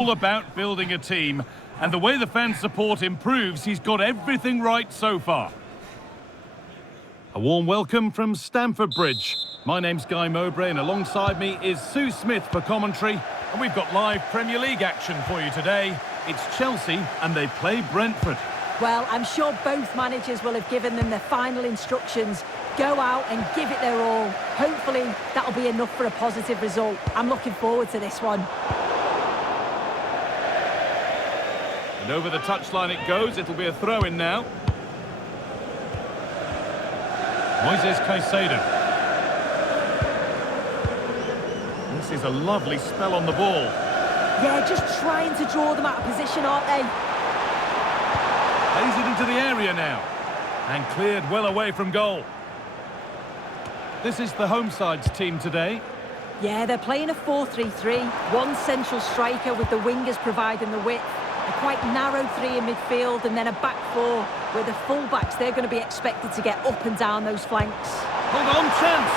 All about building a team, and the way the fan support improves, he's got everything right so far. A warm welcome from Stamford Bridge. My name's Guy Mowbray, and alongside me is Sue Smith for commentary, and we've got live Premier League action for you today. It's Chelsea, and they play Brentford. Well, I'm sure both managers will have given them their final instructions. Go out and give it their all. Hopefully, that'll be enough for a positive result. I'm looking forward to this one. And over the touchline it goes. It'll be a throw-in now. Moises Caicedo. This is a lovely spell on the ball. Yeah, just trying to draw them out of position, aren't they? Plays it into the area now. And cleared well away from goal. This is the home side's team today. Yeah, they're playing a 4-3-3. One central striker with the wingers providing the width. A quite narrow three in midfield and then a back four where the full-backs, they're going to be expected to get up and down those flanks. Hold on, chance!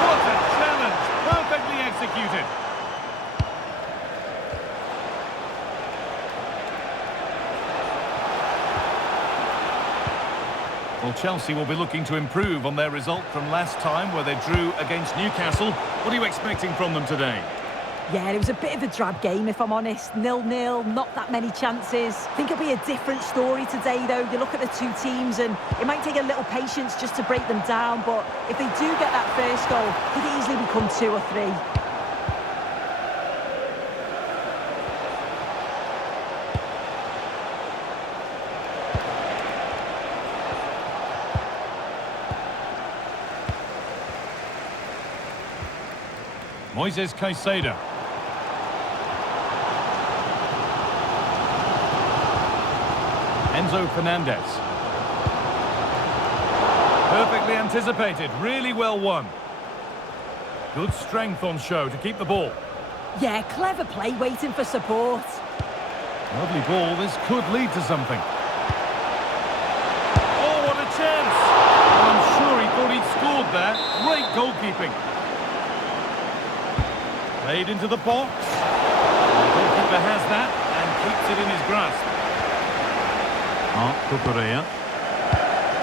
What a challenge! Perfectly executed. Well, Chelsea will be looking to improve on their result from last time where they drew against Newcastle. What are you expecting from them today? Yeah, it was a bit of a drab game, if I'm honest. 0-0, not that many chances. I think it'll be a different story today, though. You look at the two teams, and it might take a little patience just to break them down, but if they do get that first goal, it could easily become 2 or 3. Moises Caicedo. Enzo Fernandez. Perfectly anticipated, really well won. Good strength on show to keep the ball. Yeah, clever play, waiting for support. Lovely ball, this could lead to something. Oh, what a chance! I'm sure he thought he'd scored there. Great goalkeeping. Played into the box. The goalkeeper has that and keeps it in his grasp. Marc Cucurella.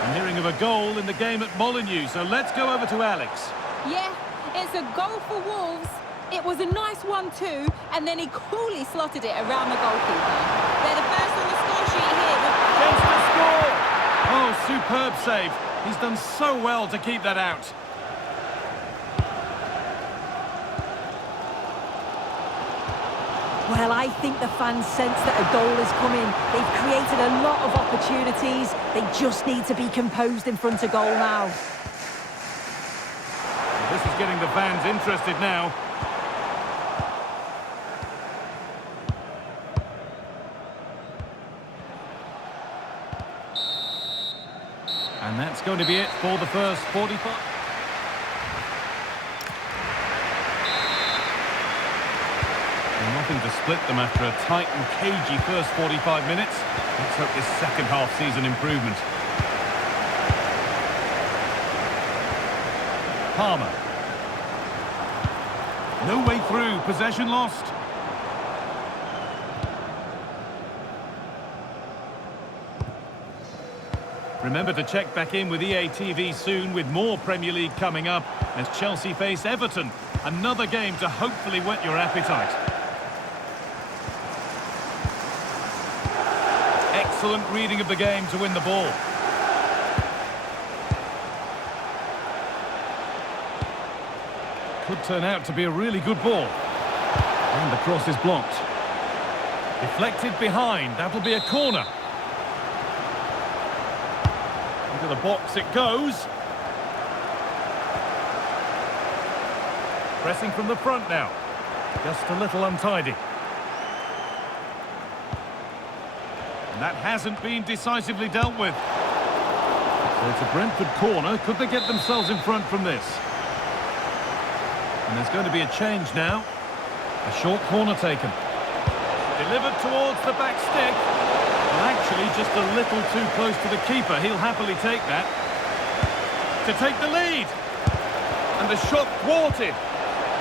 I'm hearing of a goal in the game at Molineux, so let's go over to Alex. Yeah, it's a goal for Wolves. It was a nice one too, and then he coolly slotted it around the goalkeeper. They're the first on the score sheet here. Chance to score! Oh, superb save. He's done so well to keep that out. Well, I think the fans sense that a goal is coming. They've created a lot of opportunities. They just need to be composed in front of goal now. This is getting the fans interested now. And that's going to be it for the first 45. Nothing to split them after a tight and cagey first 45 minutes. Let's hope this second half sees an improvement. Palmer. No way through. Possession lost. Remember to check back in with EA TV soon with more Premier League coming up as Chelsea face Everton. Another game to hopefully whet your appetite. Excellent reading of the game to win the ball. Could turn out to be a really good ball. And the cross is blocked. Deflected behind. That'll be a corner. Into the box it goes. Pressing from the front now. Just a little untidy. And that hasn't been decisively dealt with. So it's a Brentford corner. Could they get themselves in front from this? And there's going to be a change now. A short corner taken. Delivered towards the back stick. Well, actually, just a little too close to the keeper. He'll happily take that. To take the lead. And the shot thwarted.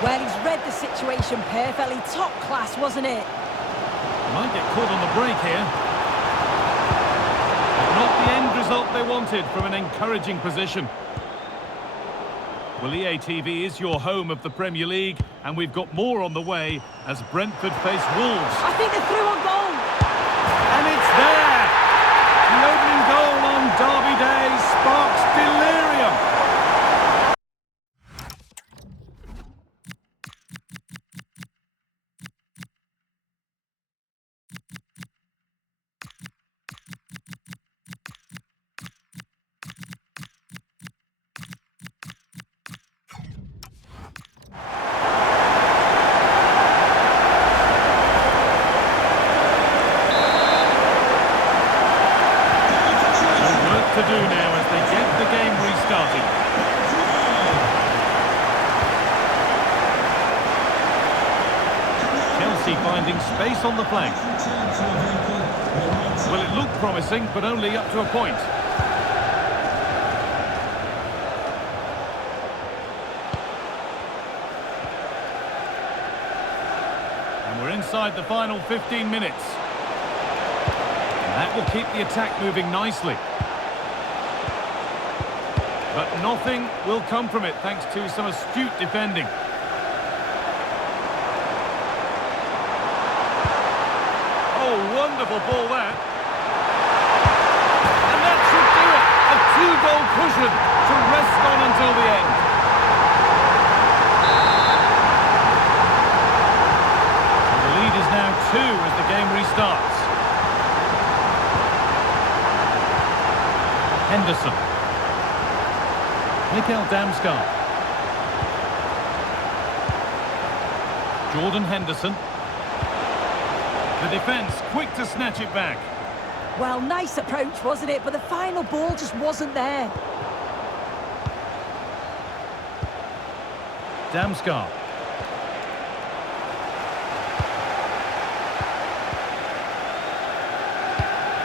Well, he's read the situation perfectly. Top class, wasn't it? Might get caught on the break here. But not the end result they wanted from an encouraging position. Well, EA TV is your home of the Premier League, and we've got more on the way as Brentford face Wolves. I think they're through on goal. And it's there! The opening goal on Derby Day sparks delirium. To do now as they get the game restarted. Chelsea finding space on the flank. Well, it looked promising, but only up to a point. And we're inside the final 15 minutes. And that will keep the attack moving nicely. But nothing will come from it, thanks to some astute defending. Oh, wonderful ball that. And that should do it. A two-goal cushion to rest on until the end. And the lead is now 2 as the game restarts. Henderson. Mikel Damsgaard. Jordan Henderson. The defence quick to snatch it back. Well, nice approach, wasn't it? But the final ball just wasn't there. Damsgaard.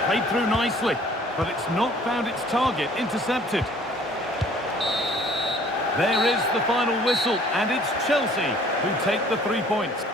Played through nicely, but it's not found its target. Intercepted. There is the final whistle, and it's Chelsea who take the 3 points.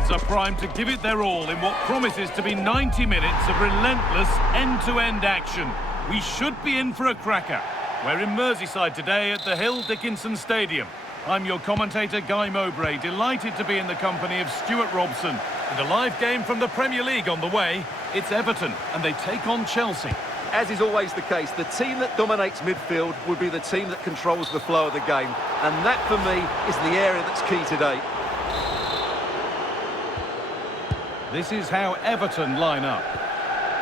sides are primed to give it their all in what promises to be 90 minutes of relentless end-to-end action. We should be in for a cracker. We're in Merseyside today at the Hill Dickinson Stadium. I'm your commentator, Guy Mowbray, delighted to be in the company of Stuart Robson. And a live game from the Premier League on the way. It's Everton, and they take on Chelsea. As is always the case, the team that dominates midfield will be the team that controls the flow of the game. And that, for me, is the area that's key today. This is how Everton line up.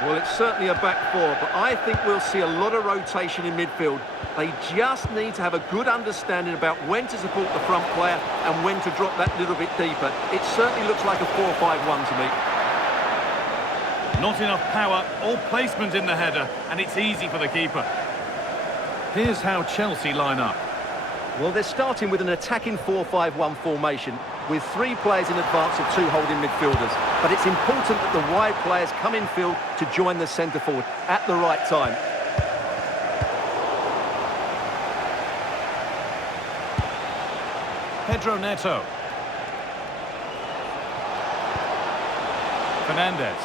Well, it's certainly a back four, but I think we'll see a lot of rotation in midfield. They just need to have a good understanding about when to support the front player and when to drop that little bit deeper. It certainly looks like a 4-5-1 to me. Not enough power or placement in the header, and it's easy for the keeper. Here's how Chelsea line up. Well, they're starting with an attacking 4-5-1 formation with 3 players in advance of 2 holding midfielders. But it's important that the wide players come in field to join the centre forward at the right time. Pedro Neto. Fernandez.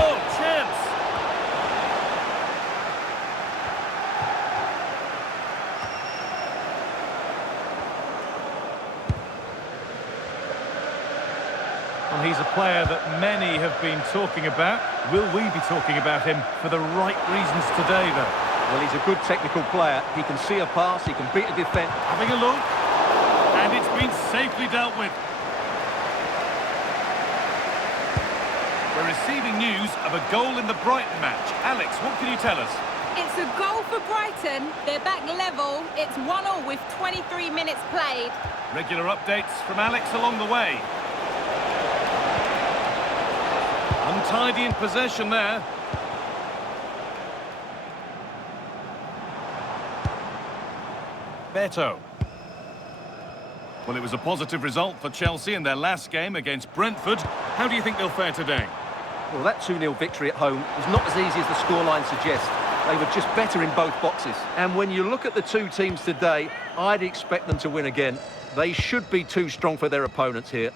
Oh, chance! Well, he's a player that many have been talking about. Will we be talking about him for the right reasons today, though? Well, he's a good technical player. He can see a pass, he can beat a defence. Having a look, and it's been safely dealt with. We're receiving news of a goal in the Brighton match. Alex, what can you tell us? It's a goal for Brighton. They're back level. It's 1-1 with 23 minutes played. Regular updates from Alex along the way. Untidy in possession there. Beto. Well, it was a positive result for Chelsea in their last game against Brentford. How do you think they'll fare today? Well, that 2-0 victory at home was not as easy as the scoreline suggests. They were just better in both boxes. And when you look at the two teams today, I'd expect them to win again. They should be too strong for their opponents here.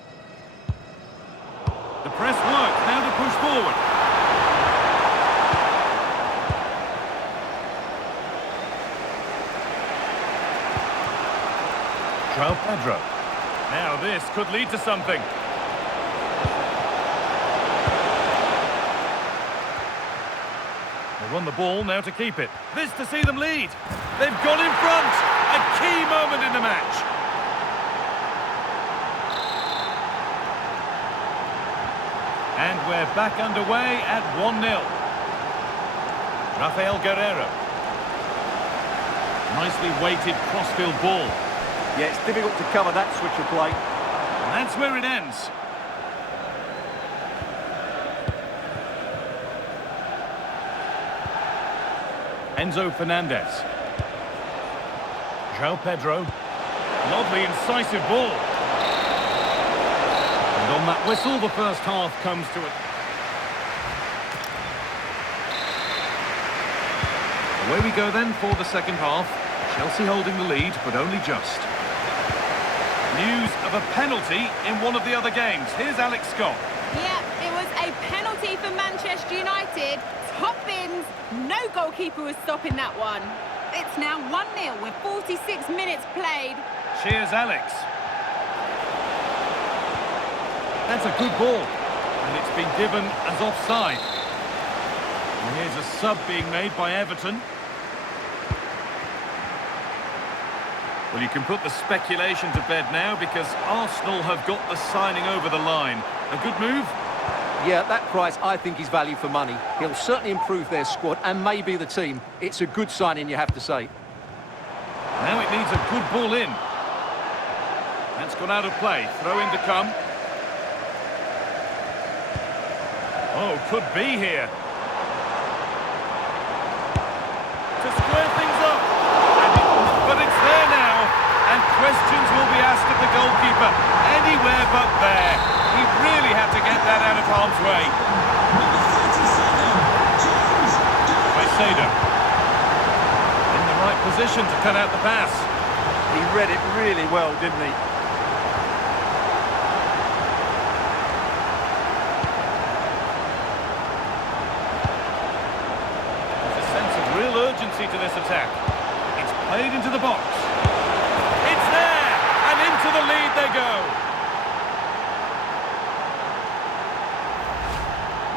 The press works, now to push forward. Joao Pedro. Now this could lead to something. They won the ball, now to keep it. This to see them lead. They've gone in front. A key moment in the match. And we're back underway at 1-0. Rafael Guerreiro. Nicely weighted crossfield ball. Yeah, it's difficult to cover that switch of play. And that's where it ends. Enzo Fernandez. Joao Pedro. Lovely incisive ball. And on that whistle, the first half comes to it. Away we go then for the second half. Chelsea holding the lead, but only just. News of a penalty in one of the other games. Here's Alex Scott. Yeah, it was a penalty for Manchester United. Top bins, no goalkeeper was stopping that one. It's now 1-0 with 46 minutes played. Cheers, Alex. That's a good ball, and it's been given as offside. And here's a sub being made by Everton. Well, you can put the speculation to bed now because Arsenal have got the signing over the line. A good move? Yeah, at that price, I think he's value for money. He'll certainly improve their squad and maybe the team. It's a good signing, you have to say. Now it needs a good ball in. That's gone out of play. Throw in to come. Oh, could be here. To square things up. But it's there now. And questions will be asked of the goalkeeper. Anywhere but there. He really had to get that out of harm's way. Caicedo. In the right position to cut out the pass. He read it really well, didn't he? quality to this attack. It's played into the box. It's there! And into the lead they go.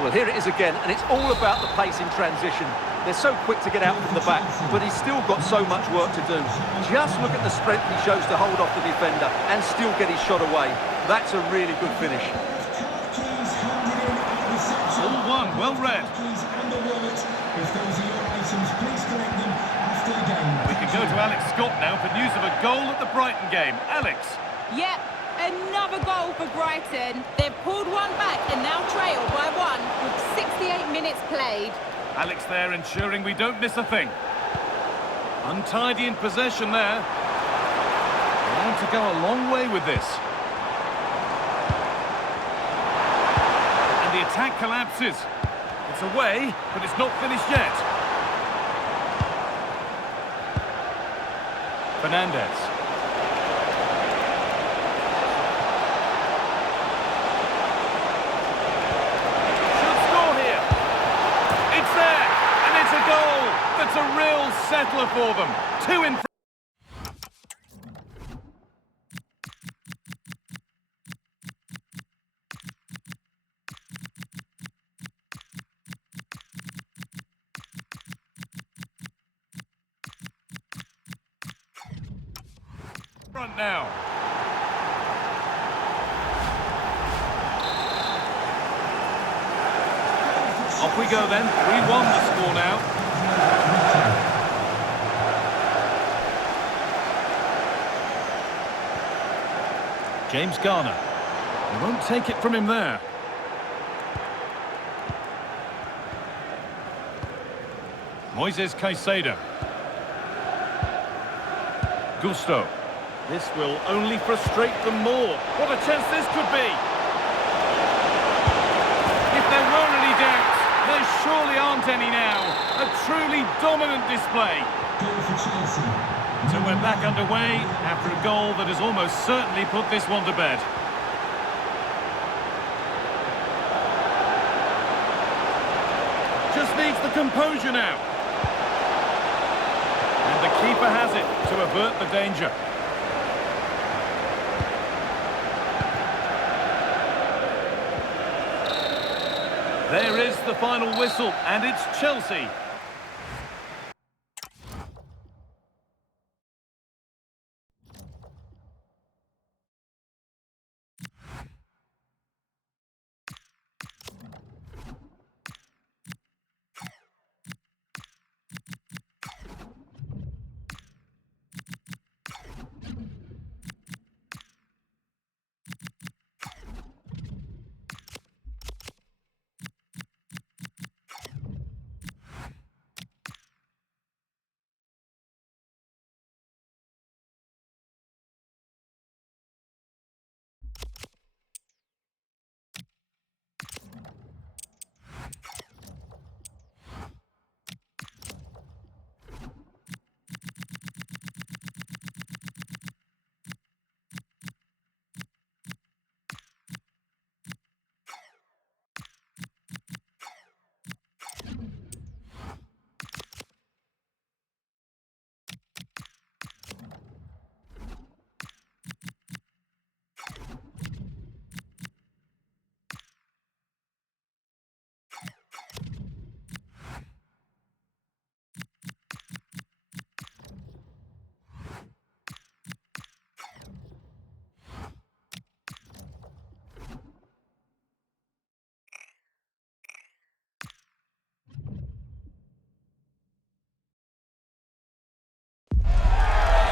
Well, here it is again, and it's all about the pace in transition. They're so quick to get out from the back, but he's still got so much work to do. Just look at the strength he shows to hold off the defender and still get his shot away. That's a really good finish. All one, well read. We can go to Alex Scott now for news of a goal at the Brighton game. Alex. Yep, another goal for Brighton. They've pulled one back and now trail by one with 68 minutes played. Alex there ensuring we don't miss a thing. Untidy in possession there. Allowed to go a long way with this. And the attack collapses. It's away, but it's not finished yet. Fernandez. Should score here. It's there, and it's a goal. That's a real settler for them. 2 in front. Front now. Off we go then. 3-1 the score now. James Garner. He won't take it from him there. Moises Caicedo. Gusto. This will only frustrate them more. What a chance this could be! If there were any doubts, there surely aren't any now. A truly dominant display. So we're back underway after a goal that has almost certainly put this one to bed. Just needs the composure now. And the keeper has it to avert the danger. There is the final whistle, and it's Chelsea.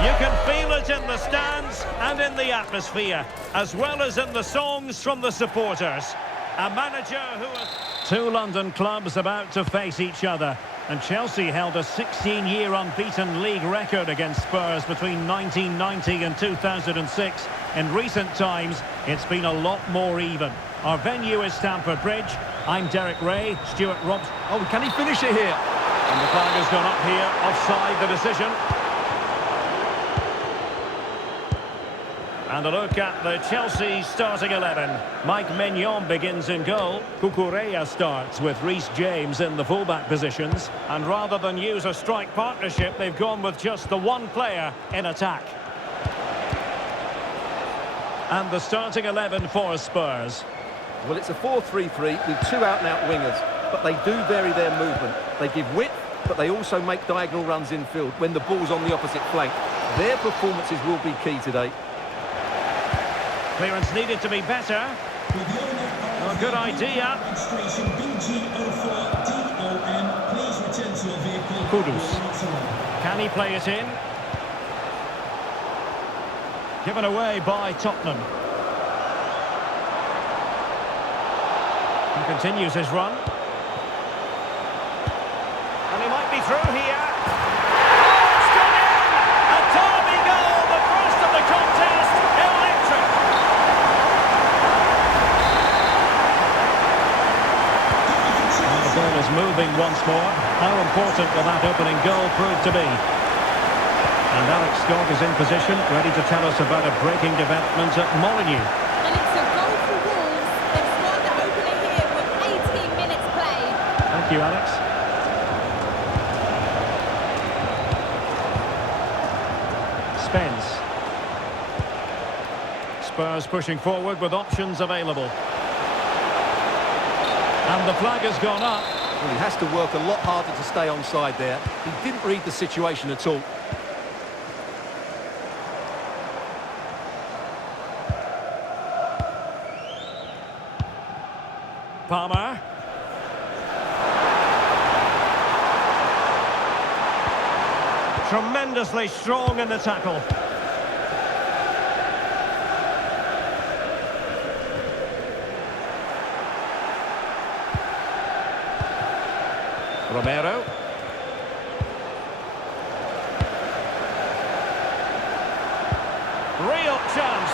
You can feel it in the stands and in the atmosphere, as well as in the songs from the supporters. A manager who has... Two London clubs about to face each other, and Chelsea held a 16-year unbeaten league record against Spurs between 1990 and 2006. In recent times, it's been a lot more even. Our venue is Stamford Bridge. I'm Derek Ray, Stuart Robs. Oh, can he finish it here? And the flag has gone up here, offside the decision. And a look at the Chelsea starting 11. Maignan begins in goal. Cucurella starts with Reece James in the fullback positions. And rather than use a strike partnership, they've gone with just the one player in attack. And the starting 11 for Spurs. Well, it's a 4-3-3 with two out-and-out wingers, but they do vary their movement. They give width, but they also make diagonal runs infield when the ball's on the opposite flank. Their performances will be key today. Clearance needed to be better. A good idea. Kudus. Can he play it in? Given away by Tottenham. He continues his run. And he might be through here. Oh, it's gone in! A derby goal, the first of the contest. Electric. The ball is moving once more. How important will that opening goal prove to be? And Alex Scott is in position, ready to tell us about a breaking development at Molineux. And it's a goal for Wolves. They've scored the opener here with 18 minutes played. Thank you, Alex. Spence. Spurs pushing forward with options available. And the flag has gone up. Well, he has to work a lot harder to stay onside there. He didn't read the situation at all. Palmer. Tremendously strong in the tackle. Romero. Real chance.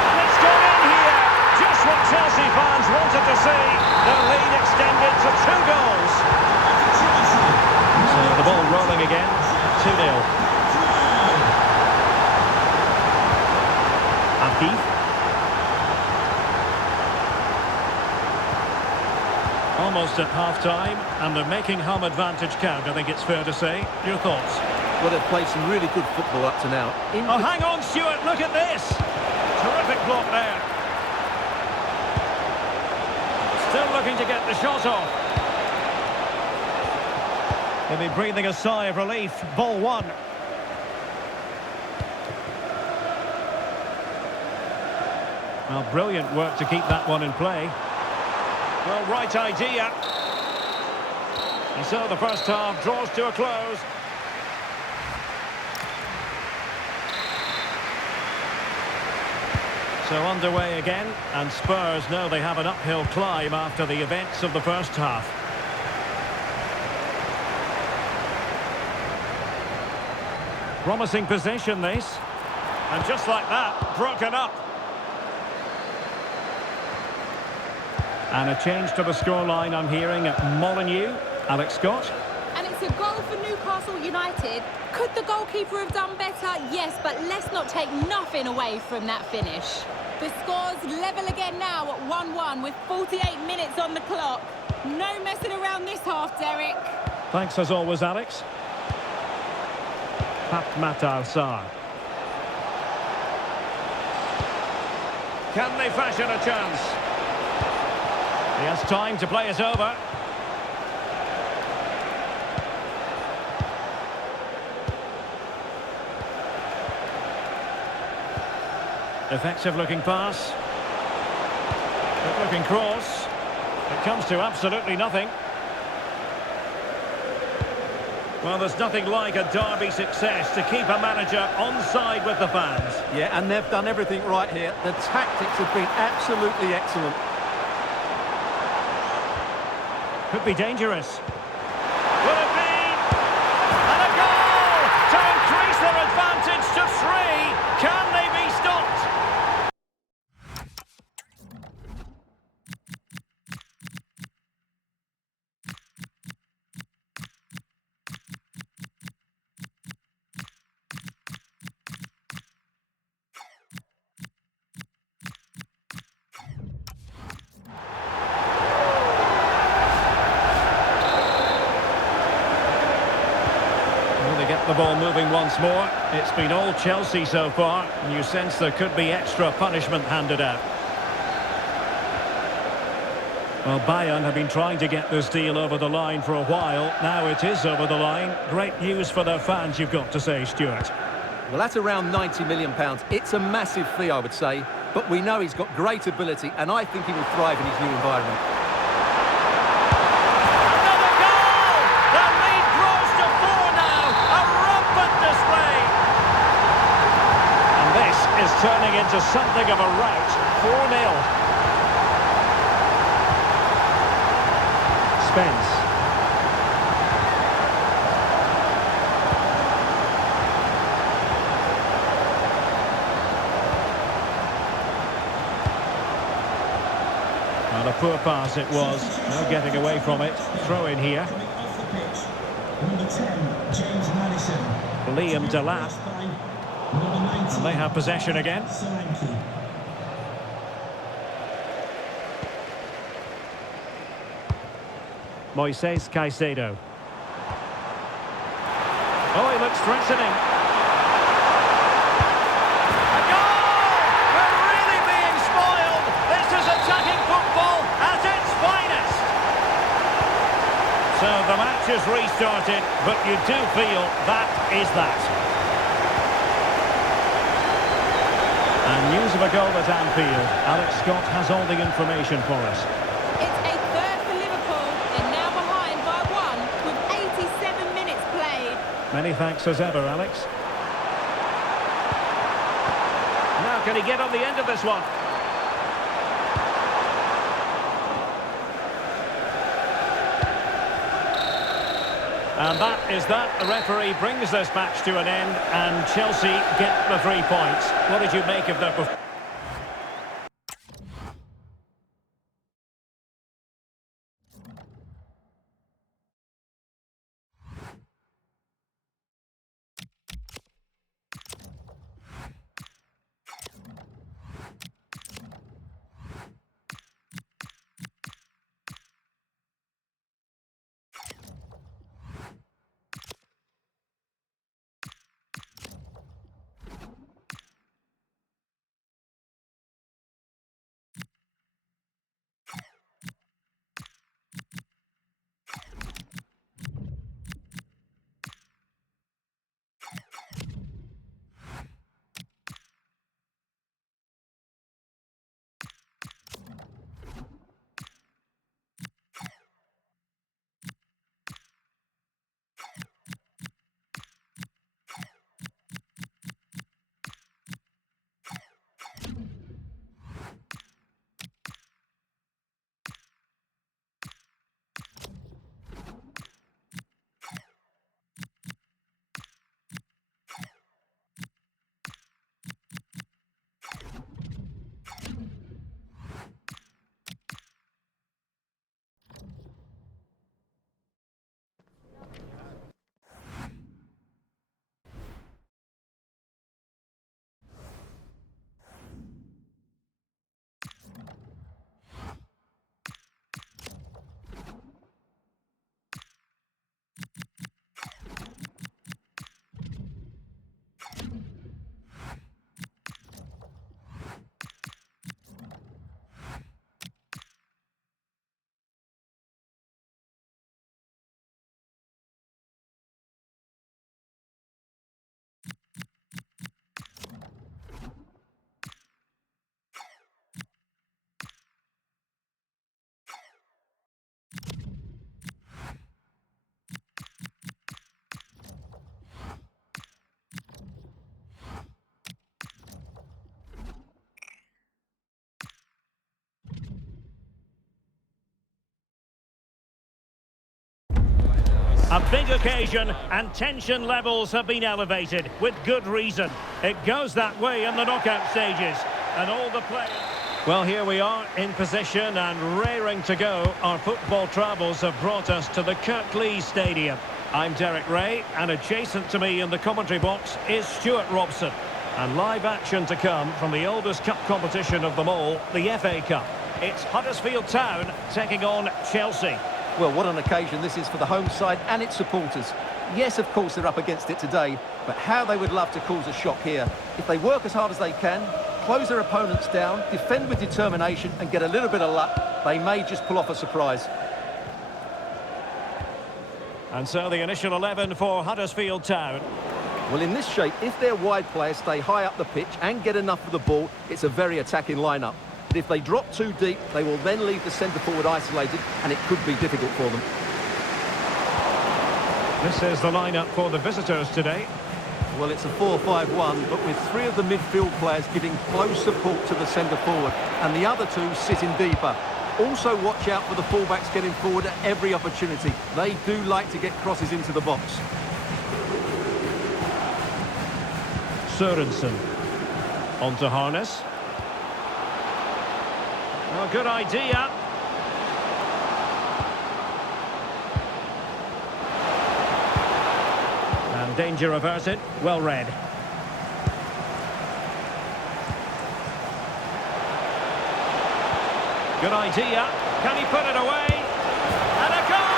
And it's gone in here. Just what Chelsea fans wanted to see. Their lead extended to 2 goals. So the ball rolling again. 2-0. Afif. Almost at half-time, and they're making home advantage count, I think it's fair to say. Your thoughts? Well, they've played some really good football up to now. Oh, hang on, Stuart, look at this! Terrific block there. Still looking to get the shot off. They'll be breathing a sigh of relief. Ball 1. Well, brilliant work to keep that one in play. Well, right idea. And so the first half draws to a close. So underway again, and Spurs know they have an uphill climb after the events of the first half. Promising possession, this. And just like that, broken up. And a change to the scoreline I'm hearing at Molineux. Alex Scott. And it's a goal for Newcastle United. Could the goalkeeper have done better? Yes, but let's not take nothing away from that finish. The score's level again now at 1-1 with 48 minutes on the clock. No messing around this half, Derek. Thanks as always, Alex. Matar Sarr. Can they fashion a chance? He has time to play it over. Effective looking pass. Good looking cross. It comes to absolutely nothing. Well, there's nothing like a derby success to keep a manager on side with the fans. Yeah, and they've done everything right here. The tactics have been absolutely excellent. Could be dangerous. Will it be? And a goal to increase their advantage to 3. Can they be stopped? the ball moving once more. It's been all Chelsea so far, and you sense there could be extra punishment handed out. Well, Bayern have been trying to get this deal over the line for a while. Now it is over the line. Great news for their fans, you've got to say, Stuart. Well, that's around £90 million. It's a massive fee, I would say. But we know he's got great ability, and I think he will thrive in his new environment. Another goal! The lead grows to 4 now. A rampant display. And this is turning into something of a rout. 4-0. Spence. Well, a poor pass it was. No getting away from it. Throw in here. Number 10, James Madison. Liam Delap. And they have possession again. Sadiki. Moises Caicedo. Oh, he looks threatening. A goal! We're really being spoiled. This is attacking football at its finest. So the match has restarted, but you do feel that is that. And news of a goal at Anfield. Alex Scott has all the information for us. It's a third for Liverpool. They're now behind by 1 with 87 minutes played. Many thanks as ever, Alex. Now can he get on the end of this one? And that is that. The referee brings this match to an end, and Chelsea get the 3 points. What did you make of their performance? A big occasion, and tension levels have been elevated with good reason. It goes that way in the knockout stages, and all the players... Well, here we are in position and raring to go. Our football travels have brought us to the Kirklees Stadium. I'm Derek Ray, and adjacent to me in the commentary box is Stuart Robson. And live action to come from the oldest cup competition of them all, the FA Cup. It's Huddersfield Town taking on Chelsea. Well, what an occasion this is for the home side and its supporters. Yes, of course, they're up against it today, but how they would love to cause a shock here. If they work as hard as they can, close their opponents down, defend with determination and get a little bit of luck, they may just pull off a surprise. And so the initial 11 for Huddersfield Town. Well, in this shape, if their wide players stay high up the pitch and get enough of the ball, it's a very attacking lineup. But if they drop too deep, they will then leave the centre-forward isolated, and it could be difficult for them. This is the lineup for the visitors today. Well, it's a 4-5-1, but with three of the midfield players giving close support to the centre-forward, and the other two sitting deeper. Also watch out for the fullbacks getting forward at every opportunity. They do like to get crosses into the box. Sørensen. On to Harness. Oh, good idea. And danger averted. Well read. Good idea. Can he put it away? And a goal!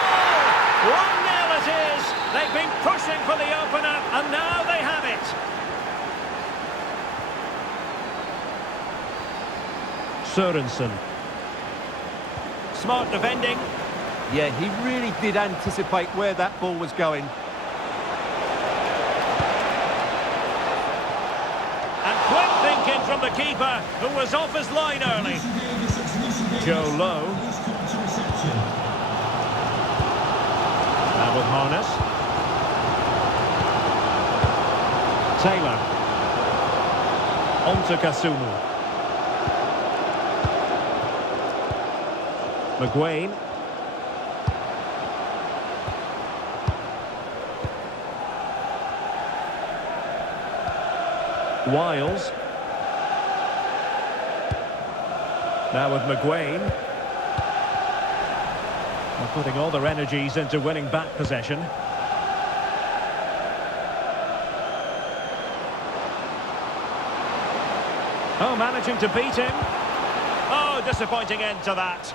1-0 it is. They've been pushing for the opener, and now they have it. Sørensen. Smart defending. Yeah, he really did anticipate where that ball was going. And quick thinking from the keeper, who was off his line early. Joe Low. Now with Harness. Taylor. On to Kasumu. Maignan. Wiles. Now with Maignan. They're putting all their energies into winning back possession. Oh, managing to beat him. Oh, disappointing end to that.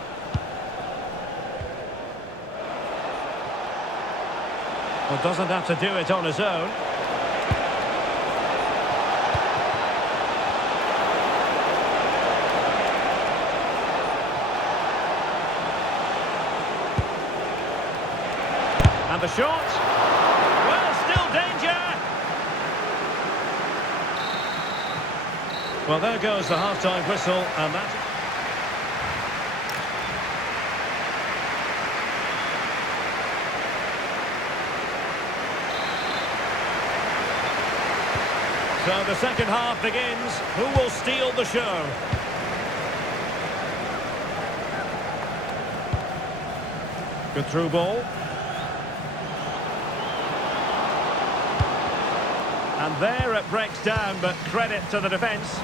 Well, doesn't have to do it on his own. And the shot. Well, still danger. Well, there goes the half-time whistle, and that... So the second half begins. Who will steal the show? Good through ball. And there it breaks down, but credit to the defence.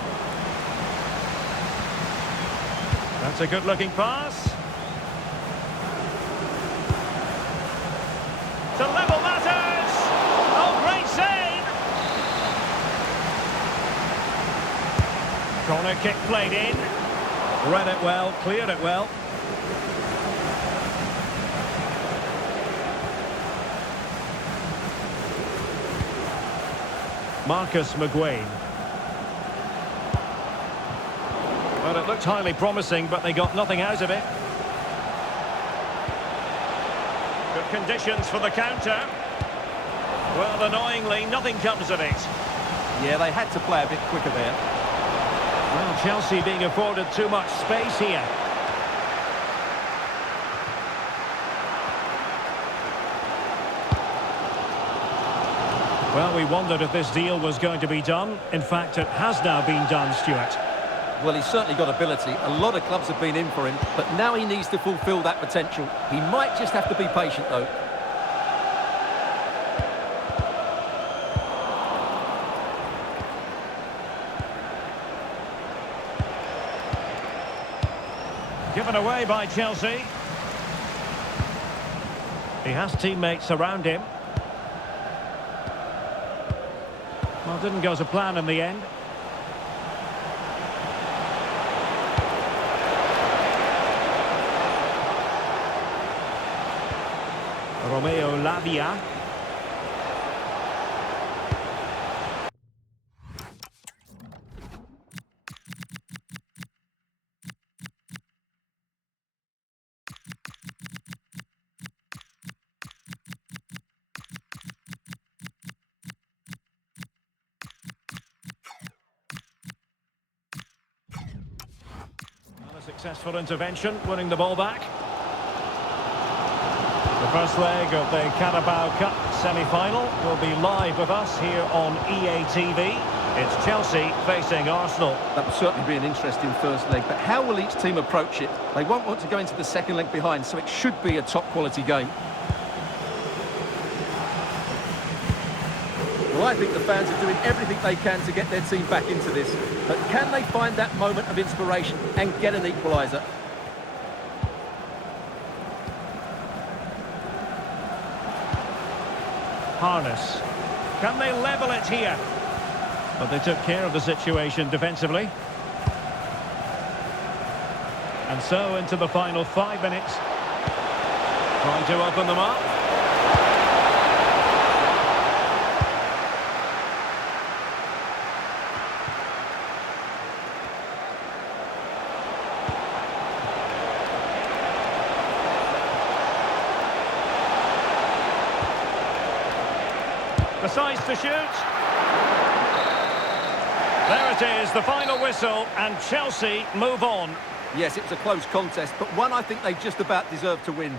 That's a good-looking pass. To level matters! Oh, great save! Corner kick played in. Read it well, cleared it well. Marcus Maignan. Well, it looked highly promising, but they got nothing out of it. Good conditions for the counter. Well, annoyingly, nothing comes of it. Yeah, they had to play a bit quicker there. Well, Chelsea being afforded too much space here. Well, we wondered if this deal was going to be done. In fact, it has now been done, Stuart. Well, he's certainly got ability. A lot of clubs have been in for him, but now he needs to fulfil that potential. He might just have to be patient, though. Given away by Chelsea. He has teammates around him. Well, didn't go to plan in the end. Romeo Lavia. Successful intervention, winning the ball back. The first leg of the Carabao Cup semi-final will be live with us here on EA TV. It's Chelsea facing Arsenal. That will certainly be an interesting first leg, but how will each team approach it? They won't want to go into the second leg behind, so it should be a top-quality game. Well, I think the fans are doing everything they can to get their team back into this. But can they find that moment of inspiration and get an equaliser? Harness. Can they level it here? But they took care of the situation defensively. And so into the final 5 minutes. Trying to open them up. Decides to shoot. There it is, the final whistle, and Chelsea move on. Yes, it was a close contest, but one I think they just about deserve to win.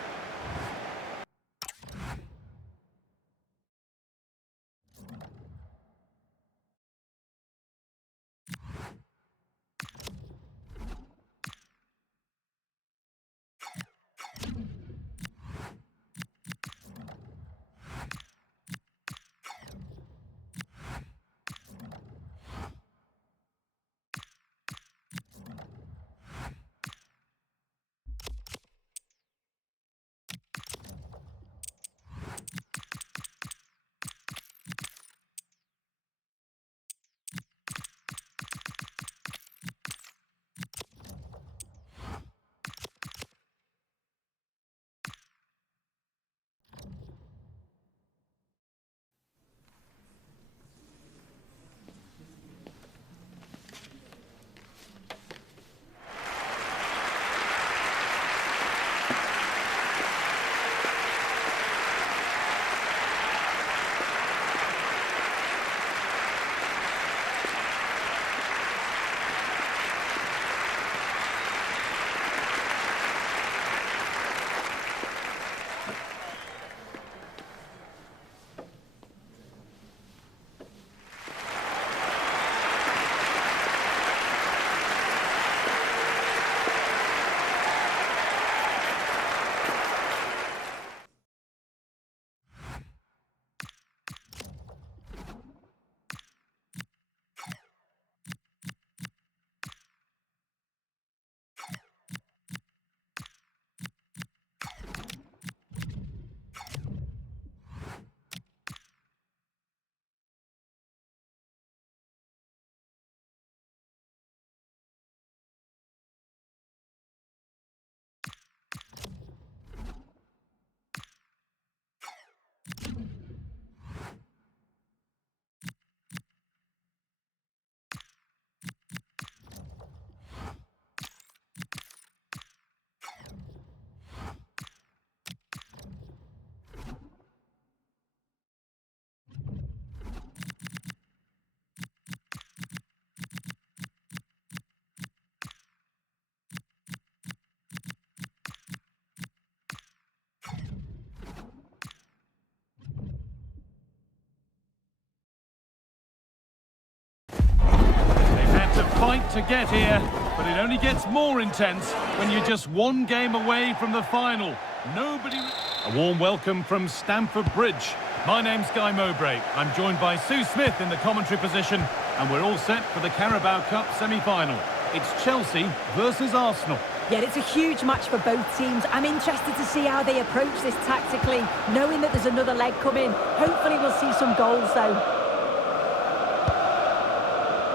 Fight to get here, but it only gets more intense when you're just one game away from the final. A warm welcome from Stamford Bridge. My name's Guy Mowbray. I'm joined by Sue Smith in the commentary position, and we're all set for the Carabao Cup semi-final. It's Chelsea versus Arsenal. Yeah, it's a huge match for both teams. I'm interested to see how they approach this tactically, knowing that there's another leg coming. Hopefully we'll see some goals though.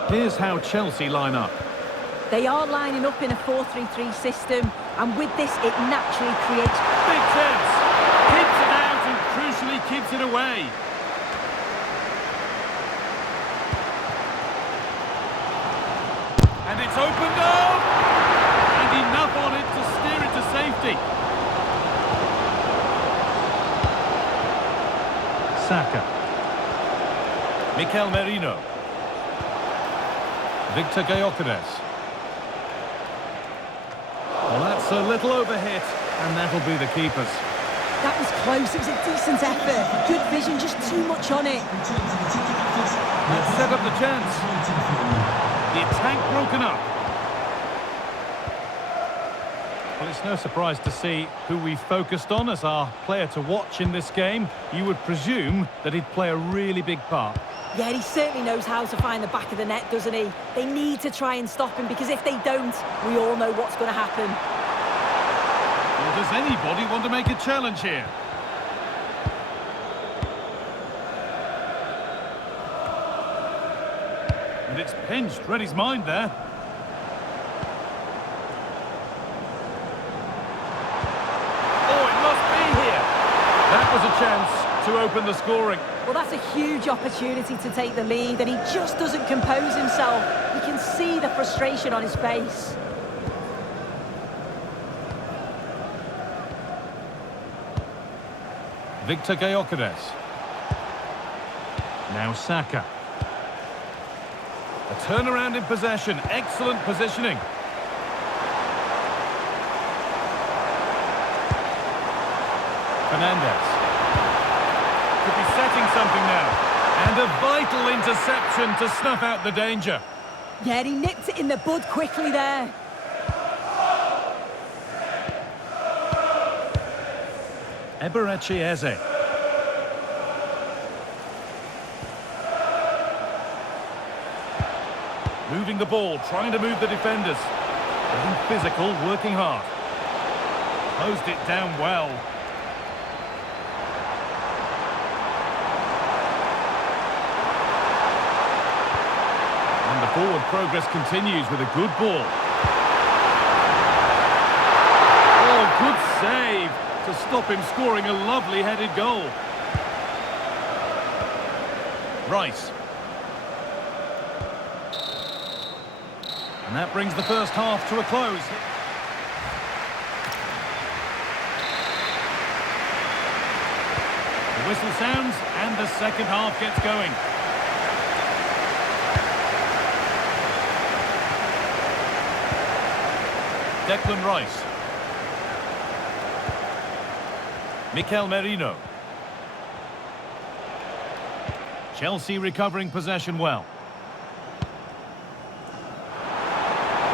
Here's how Chelsea line up. They are lining up in a 4-3-3 system, and with this, it naturally creates big chance. Keeps it out and crucially keeps it away. And it's opened up! And enough on it to steer it to safety. Saka. Mikel Merino. Victor Gyökeres. That's a little overhit, and that'll be the keeper's. That was close. It was a decent effort. Good vision, just too much on it. Let's set up the chance. The attack broken up. Well, it's no surprise to see who we focused on as our player to watch in this game. You would presume that he'd play a really big part. Yeah, he certainly knows how to find the back of the net, doesn't he? They need to try and stop him, because if they don't, we all know what's going to happen. Well, does anybody want to make a challenge here? And it's pinched. Read his mind there. Oh, it must be here. That was a chance to open the scoring. Well, that's a huge opportunity to take the lead, and he just doesn't compose himself. You can see the frustration on his face. Victor Gyökeres. Now Saka. A turnaround in possession. Excellent positioning. Fernandez. Could be setting something now. And a vital interception to snuff out the danger. Yeah, he nipped it in the bud quickly there. Eberechi Eze. Moving the ball, trying to move the defenders. Getting physical, working hard. Closed it down well. And the forward progress continues with a good ball. Oh, good save to stop him scoring a lovely headed goal. Rice. And that brings the first half to a close. The whistle sounds and the second half gets going. Declan Rice. Mikel Merino. Chelsea recovering possession well.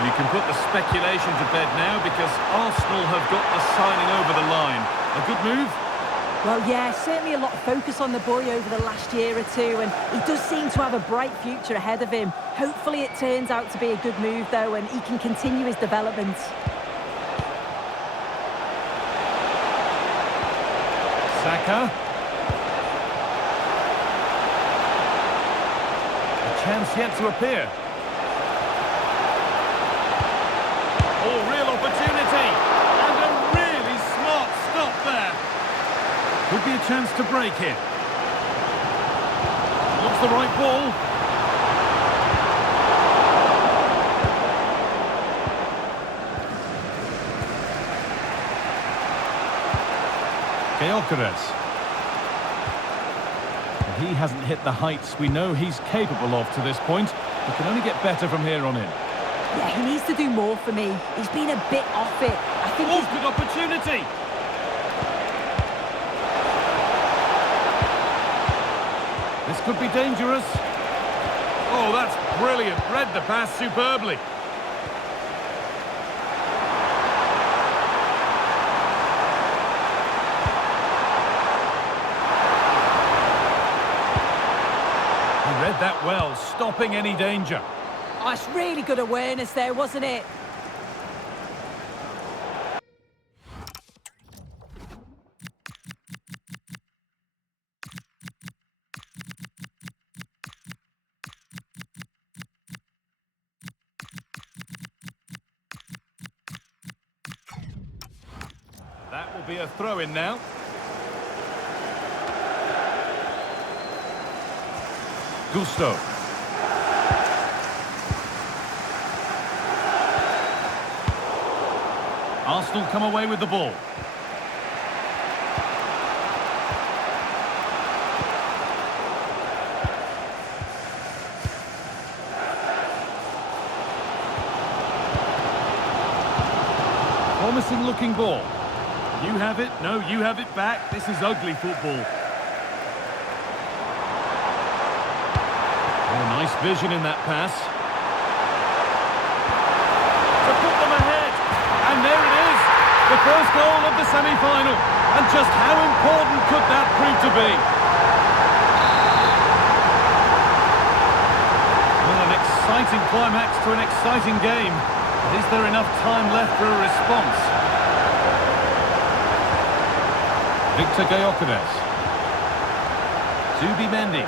You can put the speculation to bed now, because Arsenal have got the signing over the line. A good move? Well, yeah, certainly a lot of focus on the boy over the last year or two, and he does seem to have a bright future ahead of him. Hopefully it turns out to be a good move, though, and he can continue his development. Saka. A chance yet to appear. Oh, real opportunity. And a really smart stop there. Could be a chance to break here. Looks the right ball. Gyökeres. He hasn't hit the heights we know he's capable of to this point. He can only get better from here on in. Yeah, he needs to do more for me. He's been a bit off it. I think he's... good opportunity! This could be dangerous. Oh, that's brilliant. Read the pass superbly. He read that well, stopping any danger. Oh, it's really good awareness there, wasn't it? That will be a throw-in now. Gusto. Arsenal come away with the ball. promising looking ball. You have it, no, you have it back. This is ugly football. Oh, nice vision in that pass. To put them ahead. And there it is. The first goal of the semi-final. And just how important could that prove to be? Well, an exciting climax to an exciting game. But is there enough time left for a response? Victor Gyökeres. Zubimendi.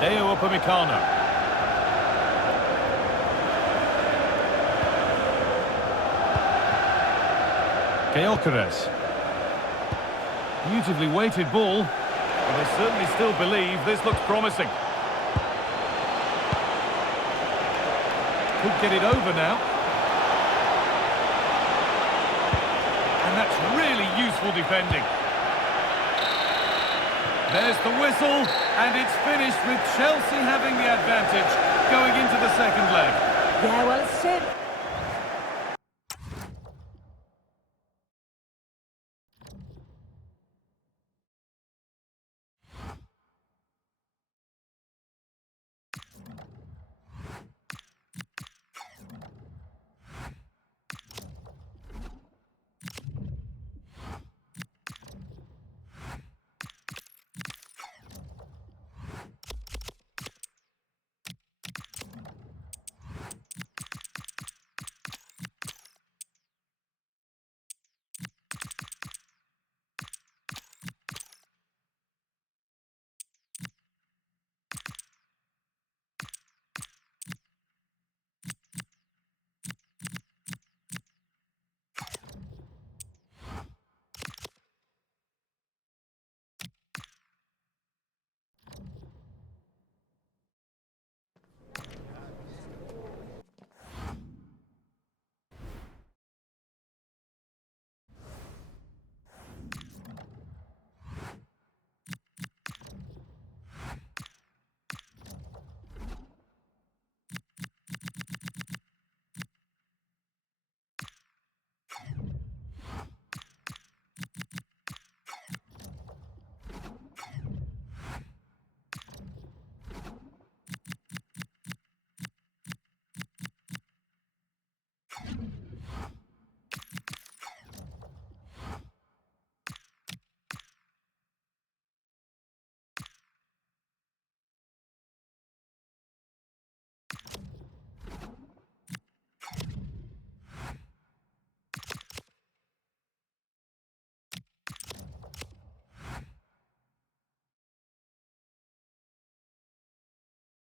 Deo Upamecano. Gyökeres. Beautifully weighted ball. But they certainly still believe this looks promising. Could get it over now. And that's really useful defending. There's the whistle, and it's finished with Chelsea having the advantage going into the second leg. Yeah, well, it's